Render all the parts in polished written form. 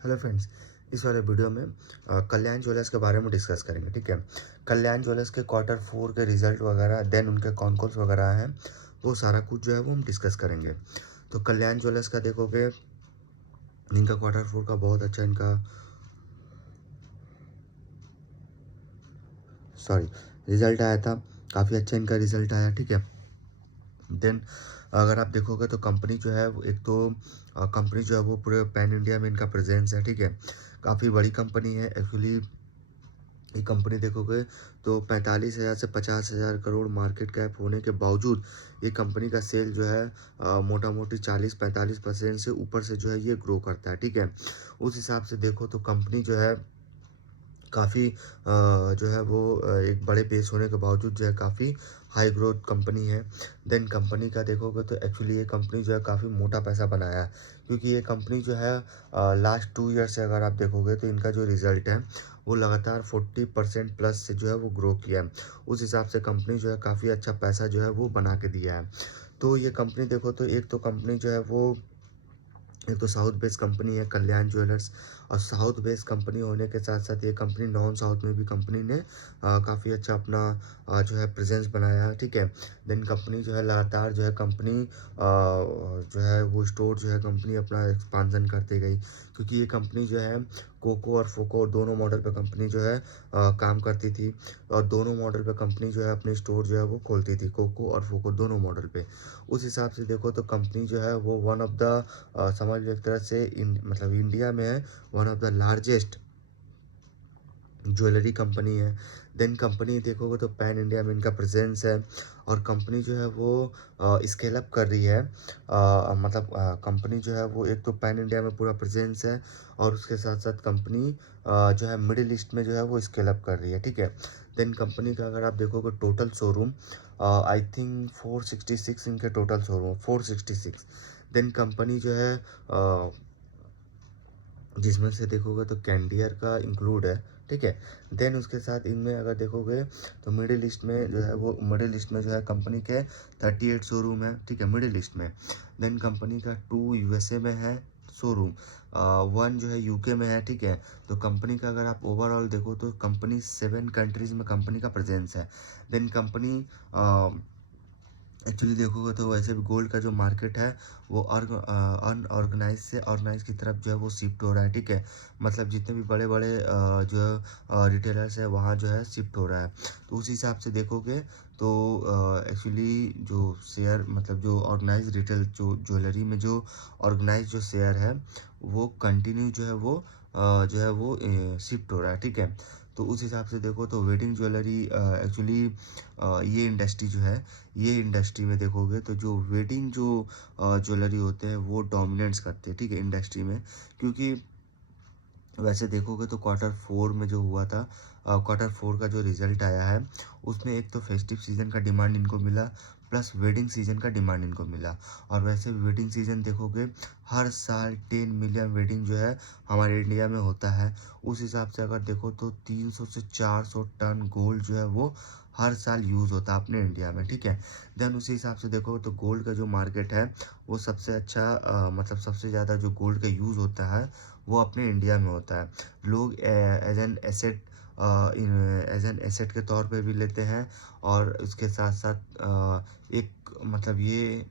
Hello friends, इस वाले video में कल्याण ज्वेलर्स के बारे में डिस्कस करेंगे। ठीक है, कल्याण ज्वेलर्स के क्वार्टर 4 के रिजल्ट वगैरह, देन उनके कौन कौन से वगैरह हैं, वो सारा कुछ जो है वो हम डिस्कस करेंगे। तो कल्याण ज्वेलर्स का देखोगे, इनका क्वार्टर 4 का बहुत अच्छा इनका रिजल्ट आया था। काफ़ी अच्छा इनका रिजल्ट आया। ठीक है, देन अगर आप देखोगे तो कंपनी जो है एक तो कंपनी जो है वो पूरे पैन इंडिया में इनका प्रेजेंस है। ठीक है, काफ़ी बड़ी कंपनी है एक्चुअली। ये कंपनी देखोगे तो 45,000 से 50,000 करोड़ मार्केट कैप होने के बावजूद ये कंपनी का सेल जो है मोटा मोटी 40-45% से ऊपर से जो है ये ग्रो करता है। ठीक है, उस हिसाब से देखो तो कंपनी जो है काफ़ी जो है वो एक बड़े बेस होने के बावजूद जो है काफ़ी हाई ग्रोथ कंपनी है। देन कंपनी का देखोगे तो एक्चुअली ये कंपनी जो है काफ़ी मोटा पैसा बनाया है, क्योंकि ये कंपनी जो है लास्ट 2 ईयर से अगर आप देखोगे तो इनका जो रिजल्ट है वो लगातार 40% प्लस से जो है वो ग्रो किया है। उस हिसाब से कंपनी जो है काफ़ी अच्छा पैसा जो है वो बना के दिया है। तो ये कंपनी देखो तो एक तो कंपनी जो है वो एक तो साउथ बेस्ड कंपनी है कल्याण ज्वेलर्स, और साउथ बेस्ड कंपनी होने के साथ साथ ये कंपनी नॉन साउथ में भी कंपनी ने काफ़ी अच्छा अपना जो है प्रेजेंस बनाया है। ठीक है, देन कंपनी जो है लगातार जो है कंपनी जो है वो स्टोर जो है कंपनी अपना एक्सपांसन करते गई, क्योंकि ये कंपनी जो है कोको और फोको दोनों मॉडल पे कंपनी जो है काम करती थी, और दोनों मॉडल पे कंपनी जो है अपने स्टोर जो है वो खोलती थी, कोको और फोको दोनों मॉडल पे। उस हिसाब से देखो तो कंपनी जो है वो वन ऑफ द समझ लो एक तरह से मतलब इंडिया में है one of the largest jewellery company है। देन कंपनी देखोगे तो पैन इंडिया में इनका प्रेजेंस है, और कंपनी जो है वो स्केल अप कर रही है। मतलब कंपनी जो है वो एक तो पैन इंडिया में पूरा प्रेजेंस है, और उसके साथ साथ कंपनी जो है मिडिल ईस्ट में जो है वो स्केल अप कर रही है। ठीक है, देन कंपनी का अगर आप देखोगे टोटल शोरूम आई थिंक 466 इनके टोटल शोरूम 466। देन कंपनी जो है जिसमें से देखोगे तो कैंडियर का इंक्लूड है। ठीक है, देन उसके साथ इनमें अगर देखोगे तो मिडिल ईस्ट में जो है वो मिडिल ईस्ट में जो है कंपनी के 38 शोरूम है। ठीक है, मिडिल ईस्ट में। देन कंपनी का 2 यूएसए में है शोरूम, 1 जो है यूके में है। ठीक है, तो कंपनी का अगर आप ओवरऑल देखो तो कंपनी 7 कंट्रीज में कंपनी का प्रेजेंस है। देन कंपनी एक्चुअली देखोगे तो वैसे भी गोल्ड का जो मार्केट है वो अनऑर्गेनाइज से ऑर्गेनाइज की तरफ जो है वो शिफ्ट हो रहा है। ठीक है, मतलब जितने भी बड़े बड़े जो रिटेलर्स है वहाँ जो है शिफ्ट हो रहा है। तो उस हिसाब से देखोगे तो एक्चुअली जो शेयर मतलब जो ऑर्गेनाइज रिटेल जो ज्वेलरी में जो ऑर्गेनाइज जो शेयर है वो कंटिन्यू जो है वो जो है वो शिफ्ट हो रहा है। ठीक है, तो उस हिसाब से देखो तो वेडिंग ज्वेलरी एक्चुअली ये इंडस्ट्री जो है ये इंडस्ट्री में देखोगे तो जो वेडिंग जो ज्वेलरी होते हैं वो डोमिनेंस करते हैं। ठीक है, इंडस्ट्री में, क्योंकि वैसे देखोगे तो क्वार्टर 4 में जो हुआ था, क्वार्टर 4 का जो रिजल्ट आया है उसमें एक तो फेस्टिव सीजन का डिमांड इनको मिला, प्लस वेडिंग सीजन का डिमांड इनको मिला। और वैसे वेडिंग सीजन देखोगे हर साल 10 मिलियन वेडिंग जो है हमारे इंडिया में होता है। उस हिसाब से अगर देखो तो 300 से 400 टन गोल्ड जो है वो हर साल यूज़ होता है अपने इंडिया में। ठीक है, देन उसी हिसाब से देखो तो गोल्ड का जो मार्केट है वो सबसे अच्छा मतलब सबसे ज़्यादा जो गोल्ड का यूज़ होता है वो अपने इंडिया में होता है। लोग एज एन एसेट के तौर पे भी लेते हैं, और उसके साथ साथ एक मतलब ये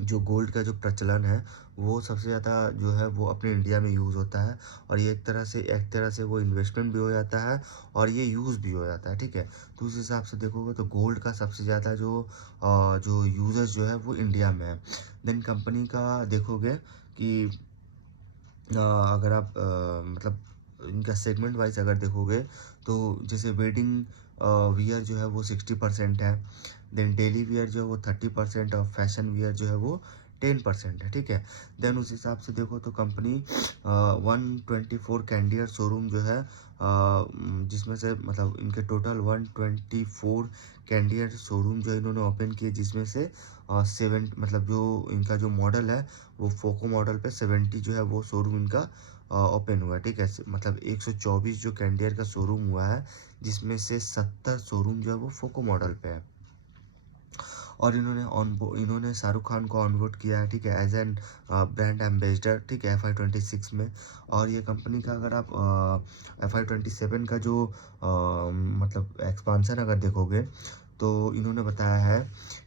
जो गोल्ड का जो प्रचलन है वो सबसे ज़्यादा जो है वो अपने इंडिया में यूज़ होता है, और ये एक तरह से वो इन्वेस्टमेंट भी हो जाता है और ये यूज़ भी हो जाता है। ठीक है, तो उस हिसाब से देखोगे तो गोल्ड का सबसे ज़्यादा जो यूजर्स जो है वो इंडिया में है। देन कंपनी का देखोगे कि अगर आप मतलब इनका सेगमेंट वाइज अगर देखोगे तो जैसे वेडिंग वियर जो है वो 60% है, देन डेली वियर जो है वो 30%, और फैशन वियर जो है वो 10% है। ठीक है, देन उस हिसाब से देखो तो कंपनी 124 कैंडियर शोरूम जो है जिसमें से मतलब इनके टोटल 124 कैंडियर शोरूम जो इन्होंने ओपन किए, जिसमें से 7 मतलब जो इनका जो मॉडल है वो फोको मॉडल पे 70 जो है वो शोरूम इनका ओपन हुआ है। ठीक है, मतलब 124 जो कैंडियर का शोरूम हुआ है, जिसमें से 70 शोरूम जो है वो फोको मॉडल पे है। और इन्होंने शाहरुख खान को ऑनबोर्ड किया है, ठीक है, एज एन ब्रांड एम्बेसडर, ठीक है, FY26 में। और ये कंपनी का अगर आप FY27 का जो मतलब एक्सपांसन अगर देखोगे तो इन्होंने बताया है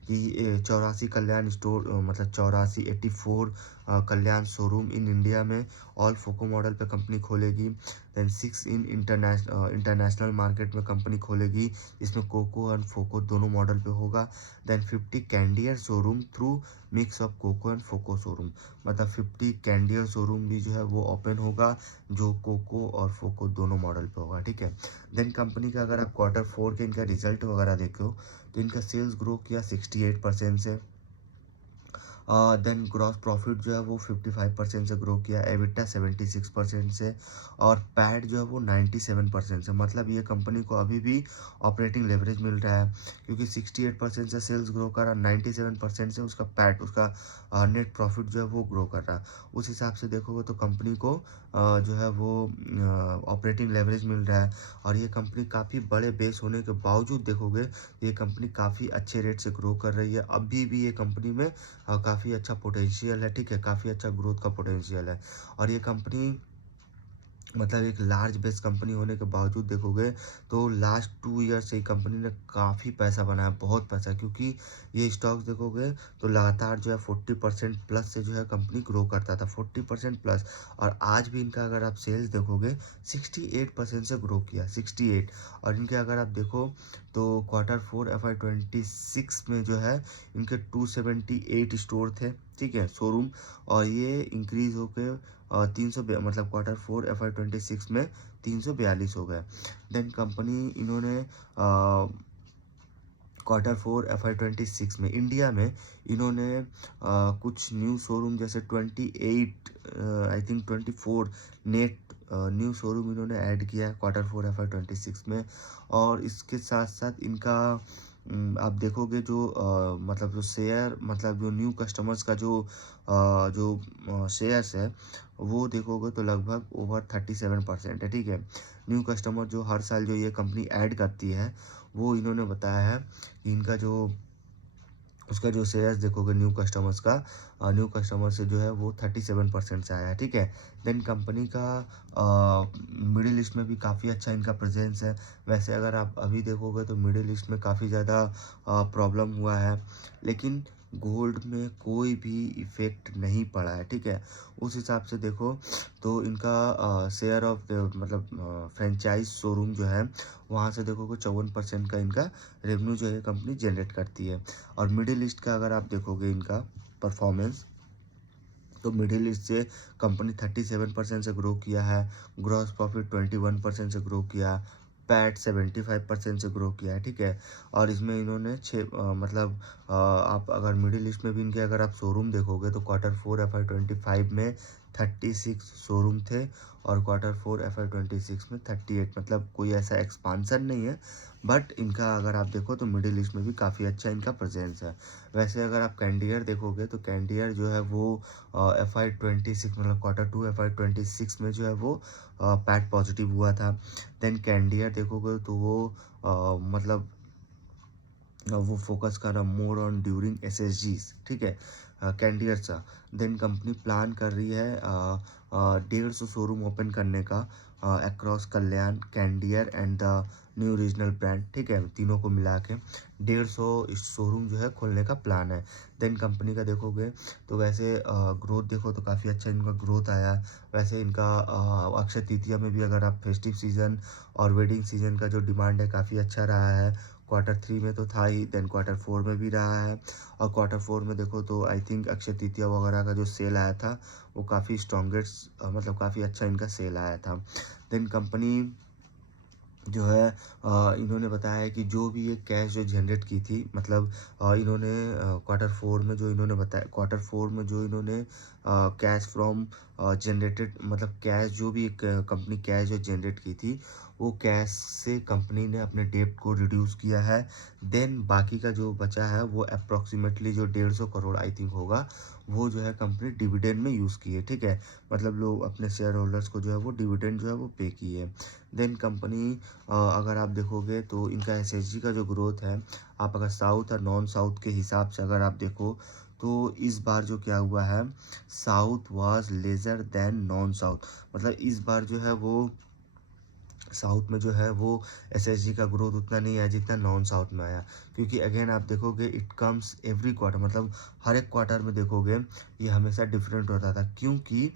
कि 84 कल्याण स्टोर मतलब 84 कल्याण शोरूम इन इंडिया में ऑल फोको मॉडल पे कंपनी खोलेगी। देन 6 इन इंटरनेशनल मार्केट में कंपनी खोलेगी, इसमें कोको एंड फोको दोनों मॉडल पे होगा। Then 50 Candere showroom through mix of COCO and FOCO showroom, मतलब 50 कैंडियर शोरूम भी जो है वो ओपन होगा, जो कोको और फोको दोनों मॉडल पे होगा, ठीक है। देन कंपनी का अगर आप Q4 के इनका रिजल्ट वगैरह देखो तो इनका सेल्स ग्रो किया 68% से। देन ग्रॉस प्रॉफिट जो है वो 55% से ग्रो किया, एबिटा 76% से, और पैट जो है वो 97% से। मतलब ये कंपनी को अभी भी ऑपरेटिंग लेवरेज मिल रहा है, क्योंकि 68% से सेल्स ग्रो कर रहा, 97% से उसका पैट, उसका नेट प्रॉफिट जो है वो ग्रो कर रहा। उस हिसाब से देखोगे तो कंपनी को जो है वो ऑपरेटिंग लेवरेज मिल रहा है। और ये कंपनी काफ़ी बड़े बेस होने के बावजूद देखोगे ये कंपनी काफ़ी अच्छे रेट से ग्रो कर रही है। अभी भी ये कंपनी में काफ़ी अच्छा पोटेंशियल है, ठीक है, काफ़ी अच्छा ग्रोथ का पोटेंशियल है। और ये कंपनी मतलब एक लार्ज बेस कंपनी होने के बावजूद देखोगे तो लास्ट 2 ईयर से कंपनी ने काफ़ी पैसा बनाया, बहुत पैसा, क्योंकि ये स्टॉक्स देखोगे तो लगातार जो है 40% प्लस से जो है कंपनी ग्रो करता था, 40% प्लस। और आज भी इनका अगर आप सेल्स देखोगे 68% से ग्रो किया, 68। और इनके अगर आप देखो तो Q4 FY26 में जो है इनके 278 स्टोर थे, ठीक है, शोरूम। और ये इंक्रीज होके 300 मतलब Q4 FY26 में 342 हो गए। देन कंपनी इन्होंने Q4 FY26 में इंडिया में इन्होंने कुछ न्यू शोरूम जैसे 28 I think 24 net new showroom इन्होंने ऐड किया है Q4 FY26 में। और इसके साथ साथ इनका आप देखोगे जो मतलब जो शेयर, मतलब जो न्यू कस्टमर्स का जो शेयर्स है वो देखोगे तो लगभग ओवर 37% है, ठीक है। न्यू कस्टमर जो हर साल जो ये कंपनी ऐड करती है वो इन्होंने बताया है कि इनका जो उसका जो शेयर्स देखोगे न्यू कस्टमर्स का, न्यू कस्टमर से जो है वो 37% से आया है, ठीक है। देन कंपनी का मिडिल ईस्ट में भी काफ़ी अच्छा इनका प्रेजेंस है। वैसे अगर आप अभी देखोगे तो मिडिल ईस्ट में काफ़ी ज़्यादा प्रॉब्लम हुआ है, लेकिन गोल्ड में कोई भी इफ़ेक्ट नहीं पड़ा है, ठीक है। उस हिसाब से देखो तो इनका शेयर ऑफ मतलब फ्रेंचाइज शोरूम जो है वहाँ से देखोगे 54% का इनका रेवेन्यू जो है कंपनी जनरेट करती है। और मिडिल ईस्ट का अगर आप देखोगे इनका परफॉर्मेंस तो मिडिल ईस्ट से कंपनी 37% से ग्रो किया है, ग्रॉस प्रॉफिट 21% से ग्रो किया, पैट 75% से ग्रो किया है, ठीक है। और इसमें इन्होंने मतलब आप अगर मिडिल ईस्ट में भी इनके अगर आप शोरूम देखोगे तो Q4 FY25 में 36 शोरूम थे, और Q4 FY26 में 38, मतलब कोई ऐसा एक्सपांसन नहीं है, बट इनका अगर आप देखो तो मिडिल ईस्ट में भी काफ़ी अच्छा इनका प्रेजेंस है। वैसे अगर आप कैंडियर देखोगे तो कैंडियर जो है वो FY26 मतलब Q2 FY26 में जो है वो पैट पॉजिटिव हुआ था। देन कैंडियर देखोगे तो वो मतलब वो फोकस कर रहा मोर ऑन ड्यूरिंग SSGs, ठीक है, कैंडियर सा। देन कंपनी प्लान कर रही है 150 शोरूम ओपन करने का across Kalyan, Candere and the new regional brand, ठीक है, तीनों को मिला के 150 शोरूम जो है खोलने का प्लान है। देन कंपनी का देखोगे तो वैसे ग्रोथ देखो तो काफ़ी अच्छा इनका ग्रोथ आया। वैसे इनका अक्षय तृतीया में भी अगर आप फेस्टिव सीजन और वेडिंग सीजन का जो डिमांड है काफ़ी अच्छा रहा है। Q3 में तो था ही, देन Q4 में भी रहा है। और Q4 में देखो तो आई थिंक अक्षय तृतीया वगैरह का जो सेल आया था वो काफ़ी स्ट्रॉन्गेस्ट मतलब काफ़ी अच्छा इनका सेल आया था। देन कंपनी जो है इन्होंने बताया है कि जो भी ये कैश जो जनरेट की थी, मतलब इन्होंने Q4 में जो इन्होंने बताया, Q4 में जो इन्होंने कैश फ्रॉम जनरेटेड, मतलब कैश जो भी एक कंपनी कैश जो जनरेट की थी, वो कैश से कंपनी ने अपने डेब्ट को रिड्यूस किया है। देन बाकी का जो बचा है वो अप्रॉक्सीमेटली जो 150 करोड़ आई थिंक होगा, वो जो है कंपनी डिविडेंड में यूज़ की है, ठीक है। मतलब लोग अपने शेयर होल्डर्स को जो है वो डिविडेंड जो है वो पे की है। देन कंपनी अगर आप देखोगे तो इनका एसएसजी का जो ग्रोथ है, आप अगर साउथ और नॉन साउथ के हिसाब से अगर आप देखो तो इस बार जो क्या हुआ है, south was lesser than non south. मतलब इस बार जो है वो साउथ में जो है वो एसएसजी का ग्रोथ उतना नहीं आया जितना नॉन साउथ में आया। क्योंकि अगेन आप देखोगे इट कम्स एवरी क्वार्टर, मतलब हर एक क्वार्टर में देखोगे ये हमेशा डिफरेंट होता था। क्योंकि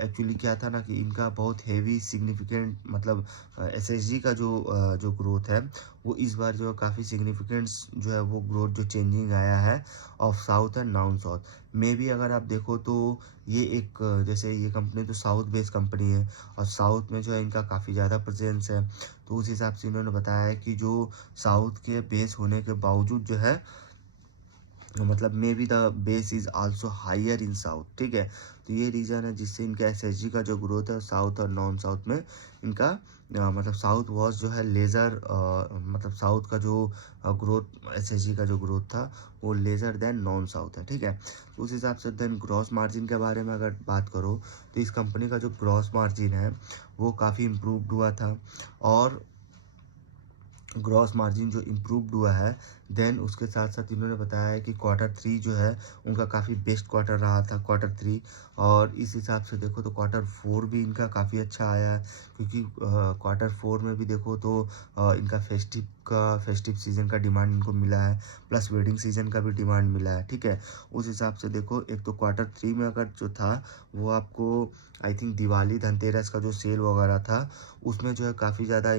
एक्चुअली क्या था ना कि इनका बहुत हेवी सिग्निफिकेंट, मतलब एसएसजी का जो ग्रोथ है वो इस बार जो है काफ़ी सिग्निफिकेंट जो है वो ग्रोथ जो चेंजिंग आया है of south and non south. May be अगर आप देखो तो ये एक जैसे ये कंपनी तो साउथ बेस्ड कंपनी है और साउथ में जो है इनका काफ़ी ज़्यादा प्रेजेंस है, तो उस हिसाब से इन्होंने बताया है कि जो साउथ के बेस होने के बावजूद जो है, मतलब may be the base is also higher in south, ठीक है। तो ये रीज़न है जिससे इनका एसएसजी का जो ग्रोथ है साउथ और नॉन साउथ में इनका मतलब साउथ वॉज जो है लेज़र, मतलब साउथ का जो ग्रोथ एसएसजी का जो ग्रोथ था वो लेज़र देन नॉन साउथ है, ठीक है। तो उस हिसाब से देन ग्रॉस मार्जिन के बारे में अगर बात करो तो इस कंपनी का जो ग्रॉस मार्जिन है वो काफ़ी इम्प्रूव्ड हुआ था। और ग्रॉस मार्जिन जो इम्प्रूव्ड हुआ है, देन उसके साथ साथ इन्होंने बताया है कि क्वार्टर थ्री जो है उनका काफ़ी बेस्ट क्वार्टर रहा था क्वार्टर थ्री। और इस हिसाब से देखो तो क्वार्टर फोर भी इनका काफ़ी अच्छा आया है। क्योंकि क्वार्टर फोर में भी देखो तो इनका फेस्टिव सीजन का डिमांड इनको मिला है, प्लस वेडिंग सीजन का भी डिमांड मिला है, ठीक है। उस हिसाब से देखो एक तो क्वार्टर थ्री में अगर जो था वो आपको आई थिंक दिवाली धनतेरस का जो सेल वगैरह था उसमें जो है काफ़ी ज़्यादा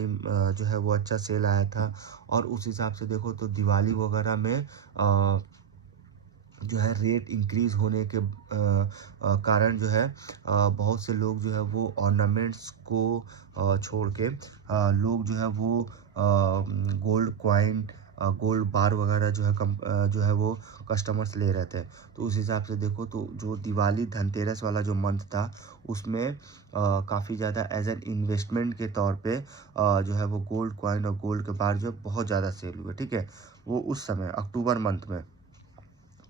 जो है वो अच्छा सेल आया था। और उस हिसाब से देखो तो दिवाली वगैरह में जो है रेट इंक्रीज़ होने के कारण जो है बहुत से लोग जो है वो ऑर्नामेंट्स को छोड़ के लोग जो है वो गोल्ड कॉइन, गोल्ड बार वगैरह जो है जो है वो कस्टमर्स ले रहे थे। तो उस हिसाब से देखो तो जो दिवाली धनतेरस वाला जो मंथ था उसमें काफ़ी ज़्यादा एज एन इन्वेस्टमेंट के तौर पे जो है वो गोल्ड कॉइन और गोल्ड के बार जो है बहुत ज़्यादा सेल हुए, ठीक है। वो उस समय अक्टूबर मंथ में।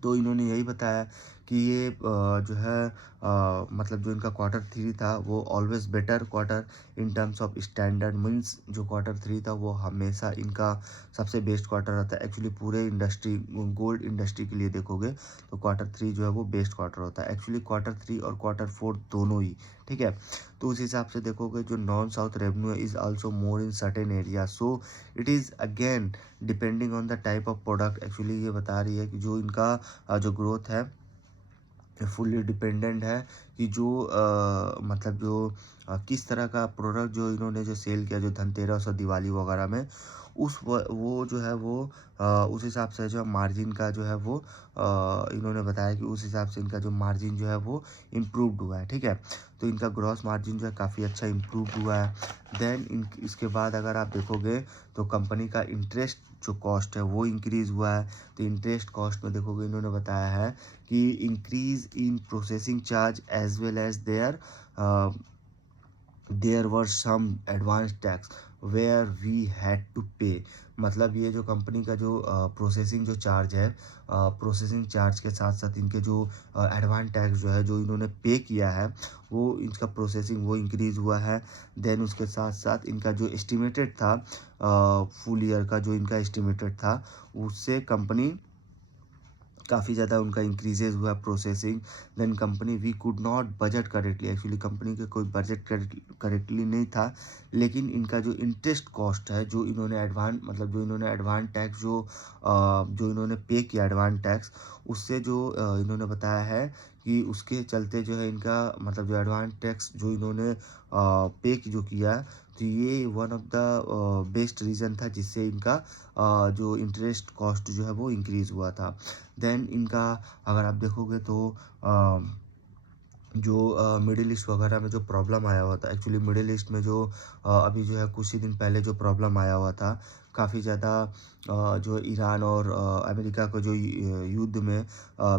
तो इन्होंने यही बताया कि ये जो है मतलब जो इनका क्वार्टर थ्री था वो always better quarter in terms of standard, means जो क्वार्टर थ्री था वो हमेशा इनका सबसे बेस्ट क्वार्टर रहता है। एक्चुअली पूरे इंडस्ट्री, गोल्ड इंडस्ट्री के लिए देखोगे तो क्वार्टर थ्री जो है वो बेस्ट क्वार्टर होता है। एक्चुअली क्वार्टर थ्री और क्वार्टर फोर दोनों ही, ठीक है। तो उस हिसाब से देखोगे जो non south revenue is also more in certain area, so it is again depending on the type of product. Actually ये बता रही है कि जो इनका जो ग्रोथ है फुल्ली डिपेंडेंट है कि जो मतलब जो किस तरह का प्रोडक्ट जो इन्होंने जो सेल किया जो धनतेरस और दिवाली वगैरह में, वो जो है वो उस हिसाब से जो मार्जिन का जो है वो इन्होंने बताया कि उस हिसाब से इनका जो मार्जिन जो है वो इम्प्रूव्ड हुआ है, ठीक है। तो इनका ग्रॉस मार्जिन जो है काफ़ी अच्छा इम्प्रूव्ड हुआ है। देन इसके बाद अगर आप देखोगे तो कंपनी का इंटरेस्ट जो कॉस्ट है वो इंक्रीज़ हुआ है। तो इंटरेस्ट कॉस्ट में देखोगे इन्होंने बताया है कि increase in processing charge as well as there were some advance tax where we had to pay. मतलब ये जो कंपनी का जो प्रोसेसिंग जो चार्ज है, प्रोसेसिंग चार्ज के साथ साथ इनके जो एडवांस टैक्स जो है जो इन्होंने पे किया है वो इनका प्रोसेसिंग वो इंक्रीज़ हुआ है। देन उसके साथ साथ इनका जो एस्टिमेटेड था फुल ईयर का जो इनका एस्टिमेटेड था उससे कंपनी काफ़ी ज़्यादा उनका इंक्रीजेज हुआ processing. Then company we could not budget correctly, actually company के कोई बजट करेक्टली नहीं था। लेकिन इनका जो इंटरेस्ट कॉस्ट है जो इन्होंने एडवांस, मतलब जो इन्होंने एडवांस टैक्स जो इन्होंने पे किया एडवांस टैक्स, उससे जो इन्होंने बताया है कि उसके चलते जो है इनका मतलब जो एडवांस टैक्स जो इन्होंने पे जो किया, तो ये one of the best reason था जिससे इनका जो इंटरेस्ट कॉस्ट जो है वो इंक्रीज़ हुआ था। देन इनका अगर आप देखोगे तो जो मिडिल ईस्ट वगैरह में जो प्रॉब्लम आया हुआ था, एक्चुअली मिडिल ईस्ट में जो अभी जो है कुछ ही दिन पहले जो प्रॉब्लम आया हुआ था, काफ़ी ज़्यादा जो ईरान और अमेरिका को जो युद्ध में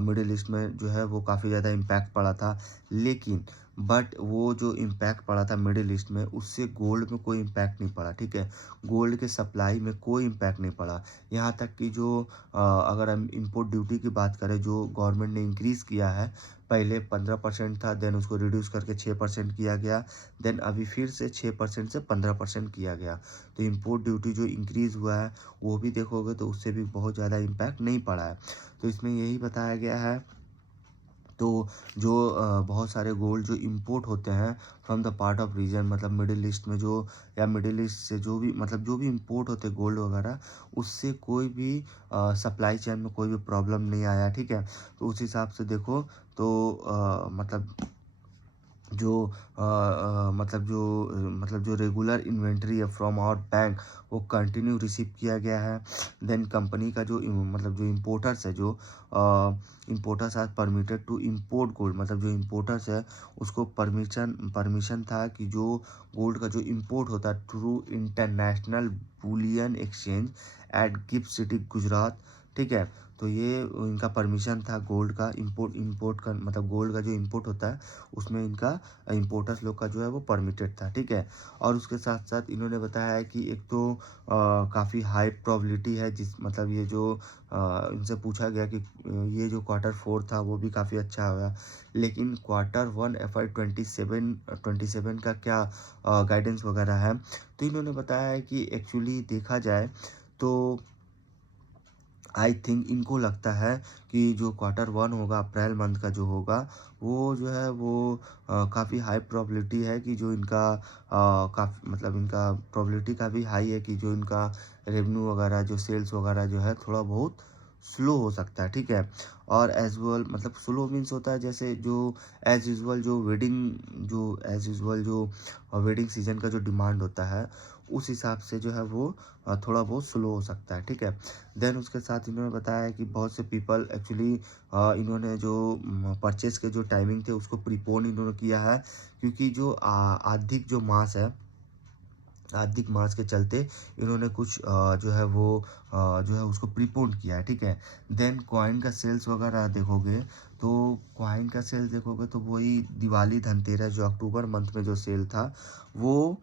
मिडिल ईस्ट में जो है वो काफ़ी ज़्यादा इम्पैक्ट पड़ा था। लेकिन बट वो जो इम्पैक्ट पड़ा था मिडिल ईस्ट में, उससे गोल्ड में कोई इम्पैक्ट नहीं पड़ा, ठीक है। गोल्ड के सप्लाई में कोई इम्पैक्ट नहीं पड़ा। यहाँ तक कि जो अगर हम इम्पोर्ट ड्यूटी की बात करें, जो गवर्नमेंट ने इंक्रीज़ किया है, पहले 15% था, देन उसको रिड्यूस करके 6% किया गया, देन अभी फिर से 6% से 15% किया गया। तो इम्पोर्ट ड्यूटी जो इंक्रीज़ हुआ है, वो भी देखोगे तो उससे भी बहुत ज़्यादा इम्पैक्ट नहीं पड़ा है। तो इसमें यही बताया गया है। तो जो बहुत सारे गोल्ड जो इंपोर्ट होते हैं from the part of region, मतलब मिडिल ईस्ट में जो, या मिडिल ईस्ट से जो भी, मतलब जो भी इंपोर्ट होते हैं गोल्ड वगैरह, उससे कोई भी सप्लाई चेन में कोई भी प्रॉब्लम नहीं आया, ठीक है। तो उस हिसाब से देखो तो मतलब जो मतलब जो रेगुलर इन्वेंट्री है फ्रॉम आवर बैंक, वो कंटिन्यू रिसीव किया गया है। देन कंपनी का जो मतलब जो इम्पोर्टर्स है, जो importers are permitted to import gold, मतलब जो इम्पोर्टर्स है उसको परमिशन परमिशन था कि जो गोल्ड का जो इम्पोर्ट होता है through international bullion exchange at GIFT City Gujarat, ठीक है। तो ये इनका परमिशन था गोल्ड का इम्पोर्ट इम्पोर्ट का, मतलब गोल्ड का जो इम्पोर्ट होता है उसमें इनका इम्पोर्टर्स लोग का जो है वो परमिटेड था, ठीक है। और उसके साथ साथ इन्होंने बताया है कि एक तो काफ़ी हाई प्रोबेबिलिटी है, जिस मतलब ये जो इनसे पूछा गया कि ये जो Q4 था वो भी काफ़ी अच्छा हुआ, लेकिन Q1 FY 27 का क्या गाइडेंस वगैरह है। तो इन्होंने बताया है कि एक्चुअली देखा जाए तो आई थिंक इनको लगता है कि जो Q1 होगा, अप्रैल मंथ का जो होगा, वो जो है वो काफ़ी हाई प्रोबेबिलिटी है कि जो इनका काफ़ी, मतलब इनका प्रोबेबिलिटी काफ़ी हाई है कि जो इनका रेवेन्यू वगैरह, जो सेल्स वगैरह जो है थोड़ा बहुत स्लो हो सकता है, ठीक है। और एज वेल, मतलब स्लो मीन्स होता है जैसे जो एज यूजुअल जो वेडिंग सीजन का जो डिमांड होता है, उस हिसाब से जो है वो थोड़ा बहुत स्लो हो सकता है, ठीक है। देन उसके साथ इन्होंने बताया है कि बहुत से पीपल एक्चुअली इन्होंने जो परचेस के जो टाइमिंग थे उसको प्रीपोन इन्होंने किया है, क्योंकि जो आर्थिक जो मास है, आर्थिक मास के चलते इन्होंने कुछ जो है वो जो है उसको प्रीपोन किया है, ठीक है। देन कॉइन का सेल्स वगैरह देखोगे तो कॉइन का सेल्स देखोगे तो वही दिवाली, धनतेरस, जो अक्टूबर मंथ में जो सेल था, वो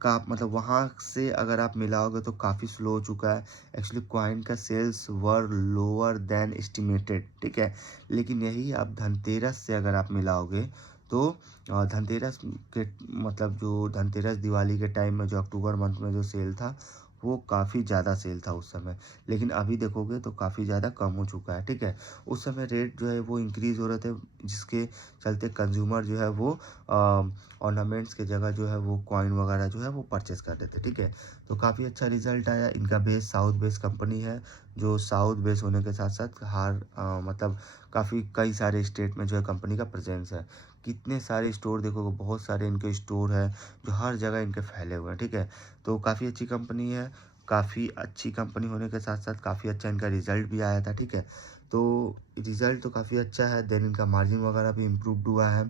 का मतलब वहाँ से अगर आप मिलाओगे तो काफ़ी स्लो हो चुका है। एक्चुअली कॉइन का सेल्स वर लोअर देन एस्टिमेटेड, ठीक है। लेकिन यही आप धनतेरस से अगर आप मिलाओगे तो धनतेरस के, मतलब जो धनतेरस दिवाली के टाइम में जो अक्टूबर मंथ में जो सेल था, वो काफ़ी ज़्यादा सेल था उस समय। लेकिन अभी देखोगे तो काफ़ी ज़्यादा कम हो चुका है, ठीक है। उस समय रेट जो है वो इंक्रीज़ हो रहे थे, जिसके चलते कंज्यूमर जो है वो ऑर्नामेंट्स की जगह जो है वो कॉइन वगैरह जो है वो परचेस कर रहे थे, ठीक है। तो काफ़ी अच्छा रिजल्ट आया। इनका बेस साउथ बेस कंपनी है, जो साउथ बेस होने के साथ साथ मतलब काफ़ी कई सारे स्टेट में जो है कंपनी का प्रेजेंस है। कितने सारे स्टोर देखोगे, बहुत सारे इनके स्टोर है जो हर जगह इनके फैले हुए हैं, ठीक है। तो काफ़ी अच्छी कंपनी है। काफ़ी अच्छी कंपनी होने के साथ साथ काफ़ी अच्छा इनका रिजल्ट भी आया था, ठीक है। तो रिजल्ट तो काफ़ी अच्छा है, देन इनका मार्जिन वगैरह भी इम्प्रूव्ड हुआ है।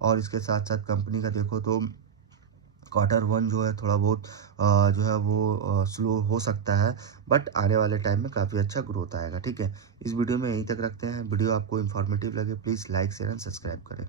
और इसके साथ साथ कंपनी का देखो तो Q1 जो है थोड़ा बहुत जो है वो स्लो हो सकता है, बट आने वाले टाइम में काफ़ी अच्छा ग्रोथ आएगा, ठीक है। इस वीडियो में यहीं तक रखते हैं। वीडियो आपको इन्फॉर्मेटिव लगे, please like share and subscribe करें।